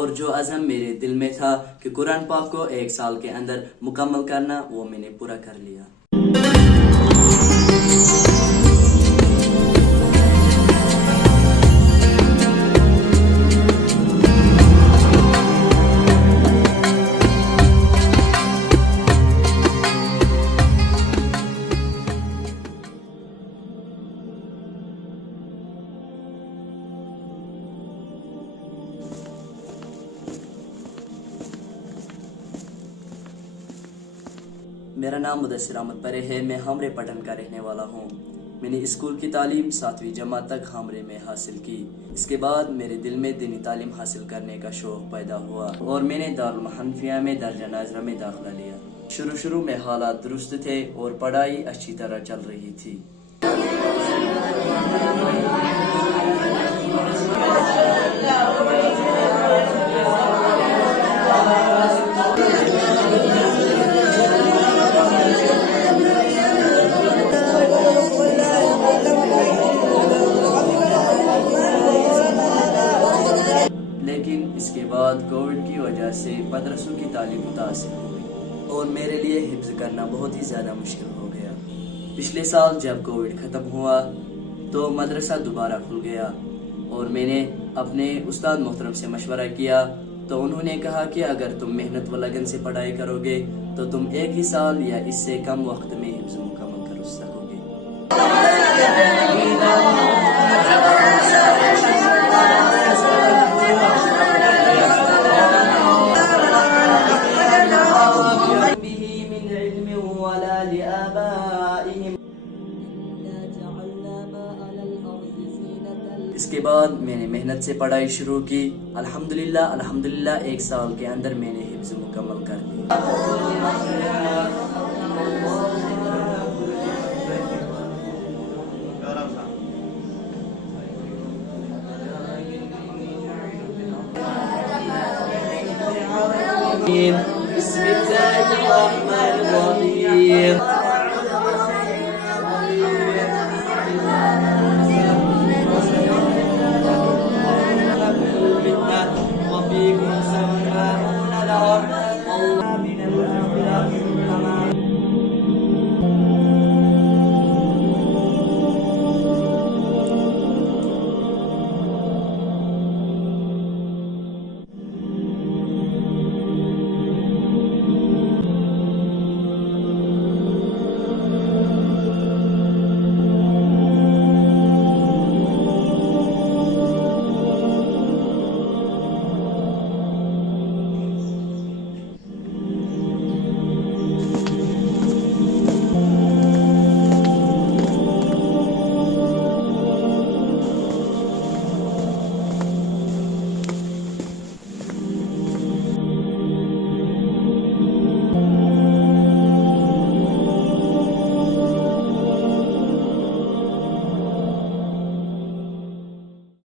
اور جو عزم میرے دل میں تھا کہ قرآن پاک کو 1 سال کے اندر مکمل کرنا، وہ میں نے پورا کر لیا۔ میرا نام مدثر احمد پرے ہے، میں ہامرے پٹن کا رہنے والا ہوں۔ میں نے اسکول کی تعلیم 7ویں جماعت تک ہامرے میں حاصل کی۔ اس کے بعد میرے دل میں دینی تعلیم حاصل کرنے کا شوق پیدا ہوا اور میں نے دارالمحنفیہ میں درجہ ناظرہ میں داخلہ لیا۔ شروع میں حالات درست تھے اور پڑھائی اچھی طرح چل رہی تھی۔ لیکن اس کے بعد کووڈ کی وجہ سے مدرسوں کی تعلیم متاثر ہو گئی اور میرے لیے حفظ کرنا بہت ہی زیادہ مشکل ہو گیا۔ پچھلے سال جب کووڈ ختم ہوا تو مدرسہ دوبارہ کھل گیا اور میں نے اپنے استاد محترم سے مشورہ کیا تو انہوں نے کہا کہ اگر تم محنت و لگن سے پڑھائی کرو گے تو تم 1 ہی سال یا اس سے کم وقت میں حفظ مکمل کر سکو گے۔ اس کے بعد میں نے محنت سے پڑھائی شروع کی۔ الحمدللہ 1 سال کے اندر میں نے حفظ مکمل کر لیا۔ بسم اللہ الرحمن